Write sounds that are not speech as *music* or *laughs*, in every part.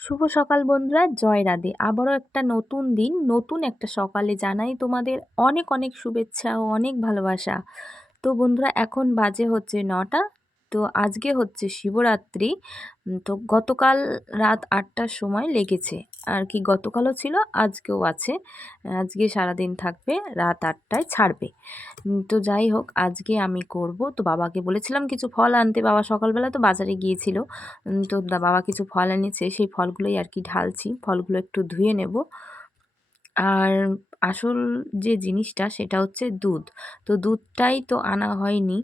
শুভ সকাল বন্ধুরা, জয় রাধে। আবারও একটা নতুন দিন, নতুন একটা সকালে জানাই তোমাদের অনেক অনেক শুভেচ্ছা ও অনেক ভালোবাসা। তো বন্ধুরা, এখন বাজে হচ্ছে নটা। তো আজকে হচ্ছে শিবরাত্রি। তো গতকাল রাত আটটার সময় লেগেছে। আর কি গতকালও ছিল, আজকেও আছে। আজকে সারাদিন থাকবে, রাত আটটায় ছাড়বে। তো যাই হোক, আজকে আমি করব। তো বাবাকে বলেছিলাম কিছু ফল আনতে, বাবা সকালবেলা তো বাজারে গিয়েছিল। তো বাবা কিছু ফল এনেছে, সেই ফলগুলোই আর কি ঢালছি। ফলগুলো একটু ধুয়ে নেব। আর আসল যে জিনিসটা সেটা হচ্ছে দুধ। তো দুধটাই তো আনা হয়নি।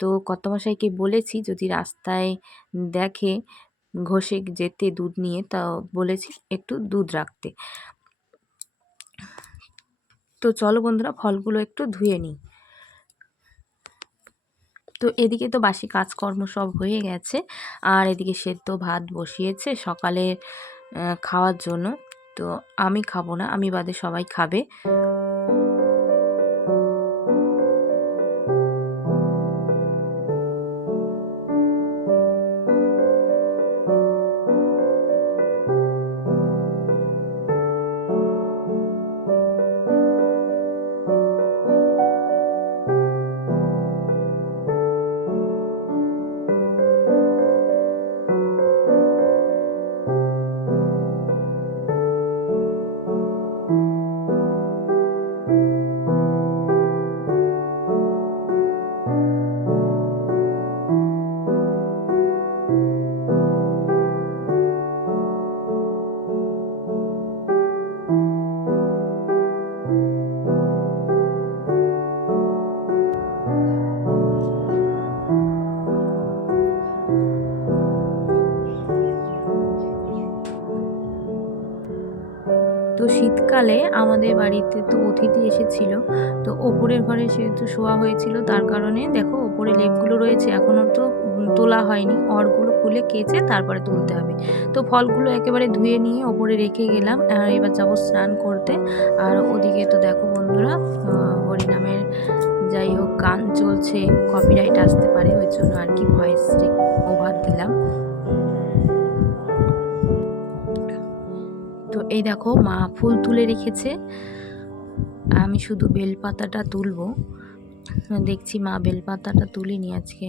তো কর্তামশাইকে বলেছি, যদি রাস্তায় দেখে ঘষে যেতে দুধ নিয়ে, তা বলেছি একটু দুধ রাখতে। তো চলো বন্ধুরা, ফলগুলো একটু ধুয়ে নিই। তো এদিকে তো বাসি কাজকর্ম সব হয়ে গেছে। আর এদিকে সেদ্ধ ভাত বসিয়েছে সকালে খাওয়ার জন্য। তো আমি খাব না আমি বাদে সবাই খাবে। শীতকালে আমাদের বাড়িতে তো অতিথি এসেছিল, তো ওপরের ঘরে সেহেতু শোয়া হয়েছিল, তার কারণে দেখো ওপরে লেপগুলো রয়েছে এখনও তো তোলা হয়নি, অরগুলো খুলে কেচে তারপরে তুলতে হবে। তো ফলগুলো একেবারে ধুয়ে নিয়ে ওপরে রেখে গেলাম এবার যাব স্নান করতে, আর ওদিকে তো দেখো বন্ধুরা হরিনামের যাই হোক গান চলছে কপিরাইট আসতে পারে, ওই জন্য আর কি ভয়েস ওভার দিলাম। এই দেখো, মা ফুল তুলে রেখেছে। আমি শুধু বেলপাতাটা তুলব। দেখছি মা বেলপাতাটা তুলিনি আজকে।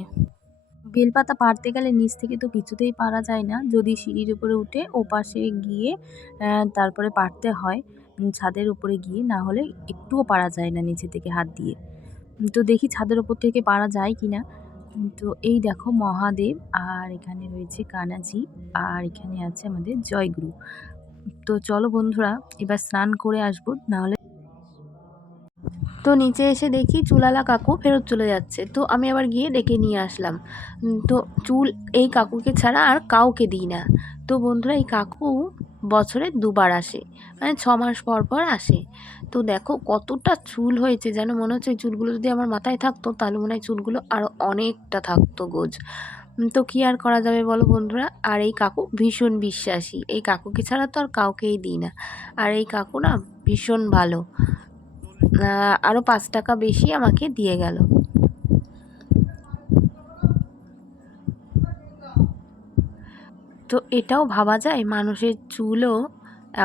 বেলপাতা পারতে গেলে নিচ থেকে তো কিছুতেই পারা যায় না। যদি সিঁড়ির উপরে উঠে ওপাশে গিয়ে তারপরে পারতে হয় ছাদের উপরে গিয়ে, না হলে একটুও পারা যায় না নিচে থেকে হাত দিয়ে। তো দেখি ছাদের উপর থেকে পারা যায় কি না তো এই দেখো মহাদেব, আর এখানে রয়েছে কানাজি, আর এখানে আছে আমাদের জয়গুরু। তো চলো বন্ধুরা, এবার স্নান করে আসব, নাহলে তো নিচে এসে দেখি চুলালা কাকু ফেরত চলে যাচ্ছে। তো আমি আবার গিয়ে ডেকে নিয়ে আসলাম। তো চুল এই কাকুকে ছাড়া আর কাউকে দিই না। তো বন্ধুরা, এই কাকু বছরে দুবার আসে মানে ছ মাস পর পর আসে। তো দেখো কতটা চুল হয়েছে, যেন মনে হচ্ছে চুলগুলো যদি আমার মাথায় থাকতো, তাহলে মনে হয় চুলগুলো আরও অনেকটা থাকতো গোজ। তো কী আর করা যাবে বলো বন্ধুরা? আর এই কাকু ভীষণ বিশ্বাসী। এই কাকুকে ছাড়া তো আর কাউকেই দিই না। আর এই কাকু না ভীষণ ভালো। আরও পাঁচ টাকা বেশি আমাকে দিয়ে গেল। তো এটাও ভাবা যায়, মানুষের চুলও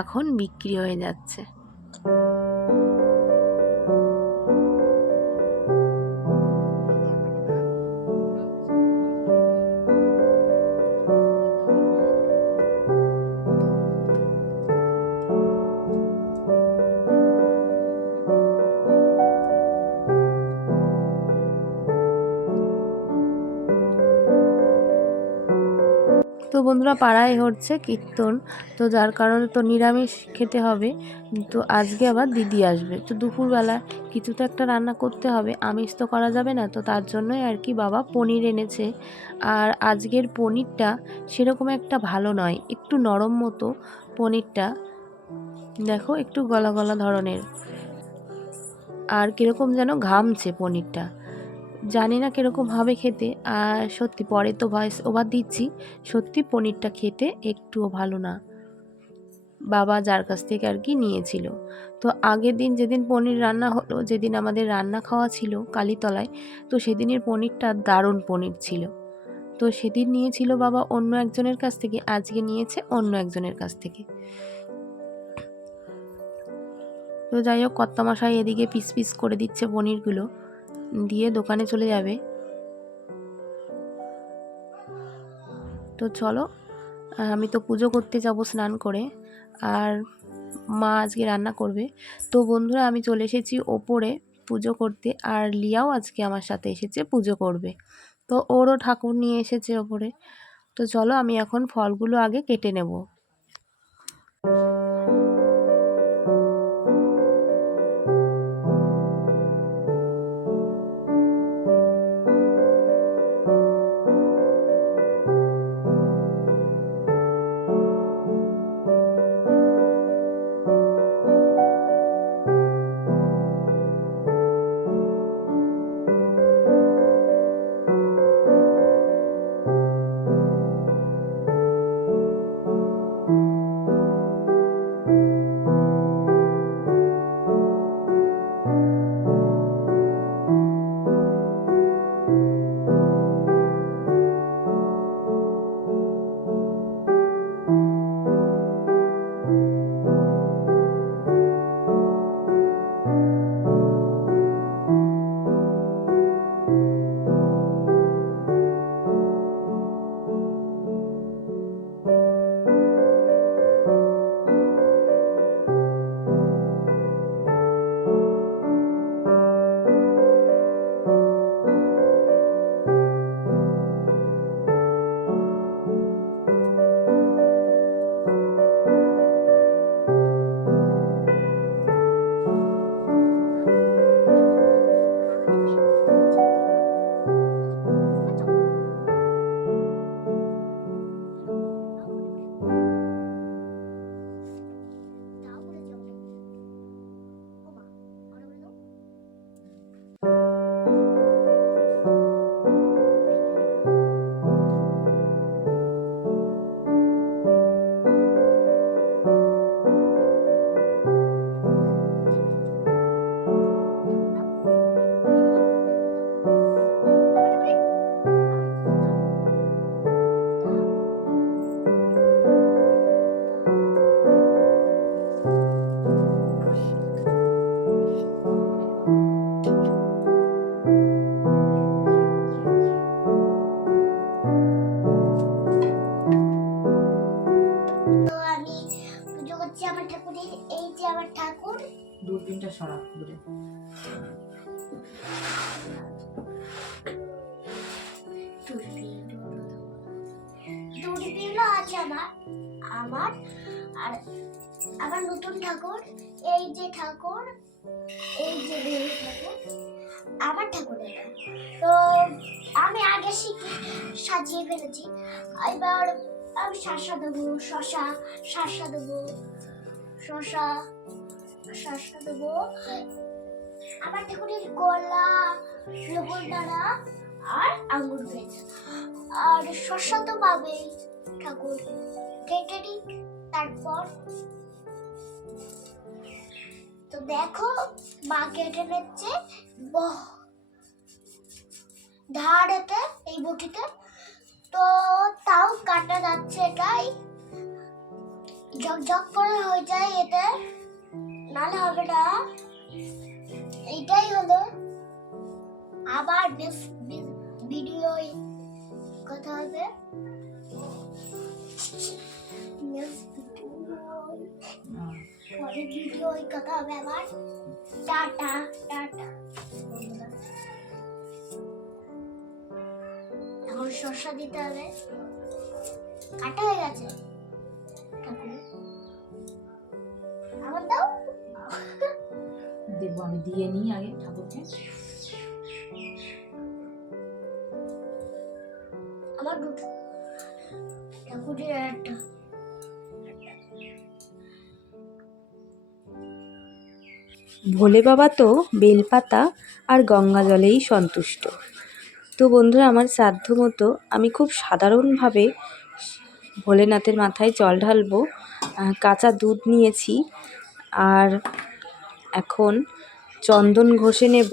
এখন বিক্রি হয়ে যাচ্ছে। বন্ধুরা পাড়ায় হচ্ছে কীর্তন। তো যার কারণে তো নিরামিষ খেতে হবে। তো আজকে আবার দিদি আসবে। তো দুপুরবেলা কিছু তো একটা রান্না করতে হবে। আমিষ তো করা যাবে না, তো তার জন্যই আর কি বাবা পনির এনেছে। আর আজকের পনিরটা সেরকম একটা ভালো নয়, একটু নরম মতো পনিরটা। দেখো একটু গলা গলা ধরনের। আর কীরকম যেন ঘামছে পনিরটা। জানি না কীরকম হবে খেতে, আর সত্যি পরে তো ভয়েস ওভার দিচ্ছি, সত্যি পনিরটা খেতে একটুও ভালো না। বাবা যার কাছ থেকে আর কি নিয়েছিল। তো আগের দিন যেদিন পনির রান্না হলো, যেদিন আমাদের রান্না খাওয়া ছিল কালীতলায়, তো সেদিনের পনিরটা দারুণ পনির ছিল। তো সেদিন নিয়েছিল বাবা অন্য একজনের কাছ থেকে, আজকে নিয়েছে অন্য একজনের কাছ থেকে। তো যাই হোক, কর্তামশাই এদিকে পিস পিস করে দিচ্ছে পনিরগুলো। দিয়ে দোকানে চলে যাবে। তো চলো আমি তো পুজো করতে যাব স্নান করে, আর মা আজকে রান্না করবে। তো বন্ধুরা, আমি চলে এসেছি ওপরে পুজো করতে, আর লিয়াও আজকে আমার সাথে এসেছে পুজো করবে। তো ওরও ঠাকুর নিয়ে এসেছে ওপরে। তো চলো, আমি এখন ফলগুলো আগে কেটে নেব। আর আমার নতুন ঠাকুর, এই যে ঠাকুর, এই যে ঠাকুর আমার ঠাকুর। তো আমি আগে শিখে সাজিয়ে ফেলেছি। এবার আমি শাসা দেবো, শশা, শাসা দেবো, শশা, শাসা দেবো। আমার ঠাকুরের গলা লবণ দানা আর আঙ্গুর ভেজা। আর শশা তো পাবেই ঠাকুর। নিই তারপর তো দেখো, মা কেটে নিচ্ছে। ধারেতে এই বটিতে। তো তাও কাটা যাচ্ছে এটাই। ঝকঝক করে হয়ে যায় এতে নালে হবে না। এইটাই হলো। আবার ভিডিও কথা হবে। পরের ভিডিও কথা হবে আবার টাটা টাটা। এখন শসা দিতে হবে। কাটা হয়ে গেছে। আবার দাও। দেখব আমি দিয়ে নিই আগে ঠাকুরকে। ভোলে বাবা তো বেলপাতা আর গঙ্গা জলেই সন্তুষ্ট। তো বন্ধুরা, আমার সাধ্য মতো আমি খুব সাধারণভাবে ভোলেনাথের মাথায় জল ঢালবো কাঁচা দুধ নিয়েছি আর এখন চন্দন ঘষে নেব,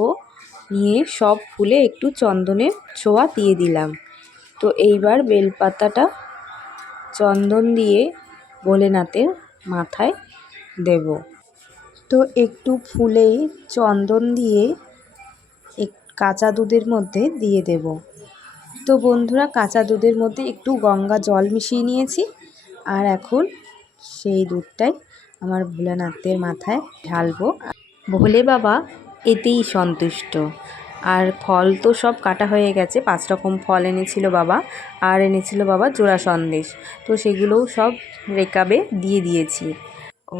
নিয়ে সব ফুলে একটু চন্দনের ছোঁয়া দিয়ে দিলাম। তো এইবার বেলপাতাটা চন্দন দিয়ে ভোলেনাথের মাথায় দেব। তো একটু ফুলে চন্দন দিয়ে এক কাঁচা দুধের মধ্যে দিয়ে দেব। তো বন্ধুরা, কাঁচা দুধের মধ্যে একটু গঙ্গা জল মিশিয়ে নিয়েছি আর এখন সেই দুধটাই আমার ভোলেনাথের মাথায় ঢালবো। ভোলে বাবা, এতেই সন্তুষ্ট। আর ফল তো সব কাটা হয়ে গেছে, পাঁচ রকম ফল এনেছিল বাবা, আর এনেছিল বাবা জোড়া সন্দেশ। তো সেগুলোও সব রেকাবে দিয়ে দিয়েছি। ও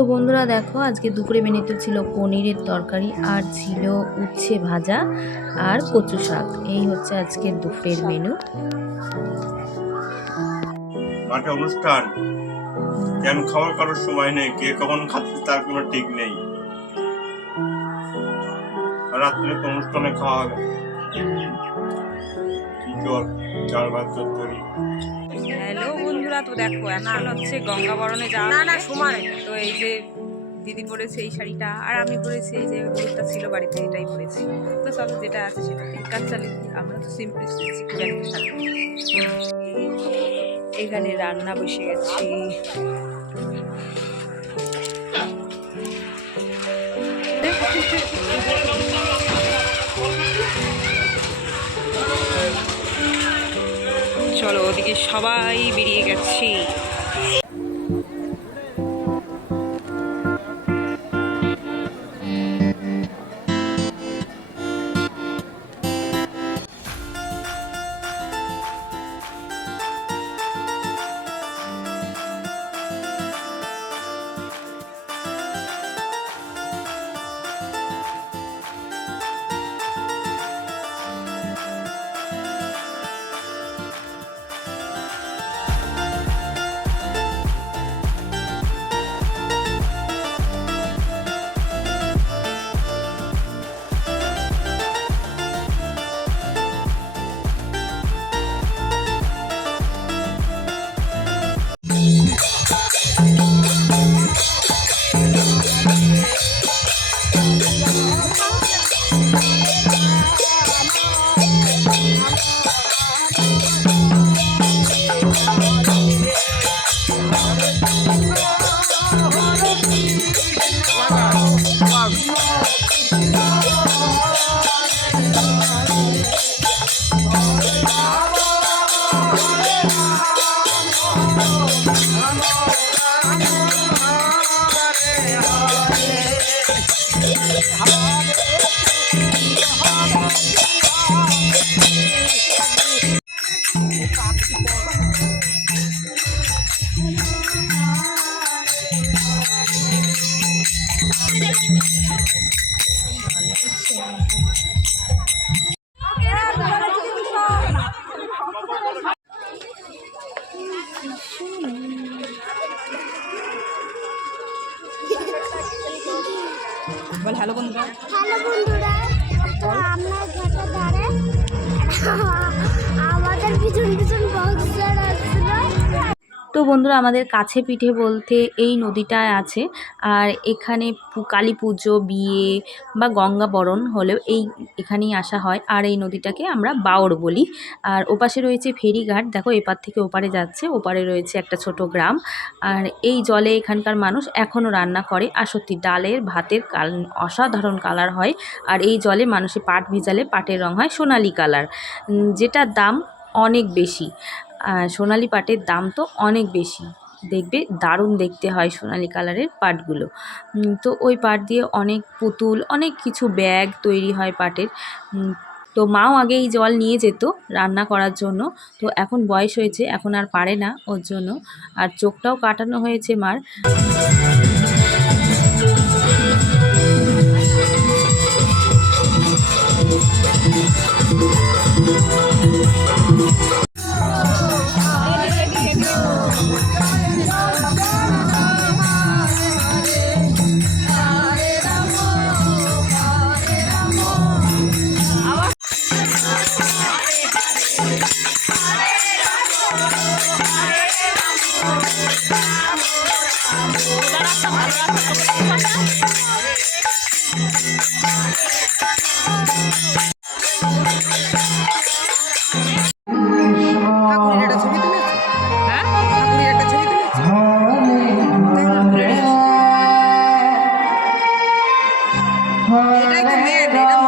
তো বন্ধুরা দেখো, আজকে দুপুরে মেনুতে ছিল পনিরের তরকারি আর ছিল উচ্ছে ভাজা আর কচু শাক। এই হচ্ছে আজকের দুপুরের মেনু। মাঠে অনুষ্ঠান। কেন খাওয়ার কারোর সময় নেই? কে কখন খাচ্ছে তার কোনো ঠিক নেই। রাত্রে তো অনুষ্ঠানে খাওয়া হবে চল চার ভাত চত্বরি হ্যালো বন্ধুরা তো দেখো এখন হচ্ছে গঙ্গাবরণে যাওয়া না না সময় তো এই যে দিদি পরেছে এই শাড়িটা আর আমি পরেছি এই যে হলুদটা ছিল বাড়িতে এটাই পরেছি তো চলো যেটা আছে সেটা। কাজ চালে আমরা তো সিম্পল এখানে রান্না বসে গেছি। *laughs* সবাই বেরিয়ে গেছি। বল হ্যালো বন্ধুরা। হ্যালো বন্ধুরা তো আমরা ঘাটে ধারে তো বন্ধুরা আমাদের কাছে পিঠে বলতে এই নদীটায় আছে। আর এখানে কালী পুজো, বিয়ে বা গঙ্গা বরণ হলেও এই, এখানেই আসা হয়। আর এই নদীটাকে আমরা বাওড় বলি। আর ওপাশে রয়েছে ফেরিঘাট। দেখো এপার থেকে ওপারে যাচ্ছে। ওপারে রয়েছে একটা ছোট গ্রাম। আর এই জলে এখানকার মানুষ এখনও রান্না করে। আর সত্যি ডালের, ভাতের কাল, অসাধারণ কালার হয়। আর এই জলে মানুষে পাট ভেজালে পাটের রং হয় সোনালি কালার। যেটার দাম অনেক বেশি। সোনালি পাটের দাম তো অনেক বেশি। দেখবে দারুণ দেখতে হয় সোনালি কালারের পাটগুলো। তো ওই পাট দিয়ে অনেক পুতুল, অনেক কিছু ব্যাগ তৈরি হয় পাটের। তো মাও আগে এই জল নিয়ে যেত রান্না করার জন্য। তো এখন বয়স হয়েছে, এখন আর পারে না ওর জন্য। আর চোখটাও কাটানো হয়েছে মার। ঠাকুরের commandment. I commanded.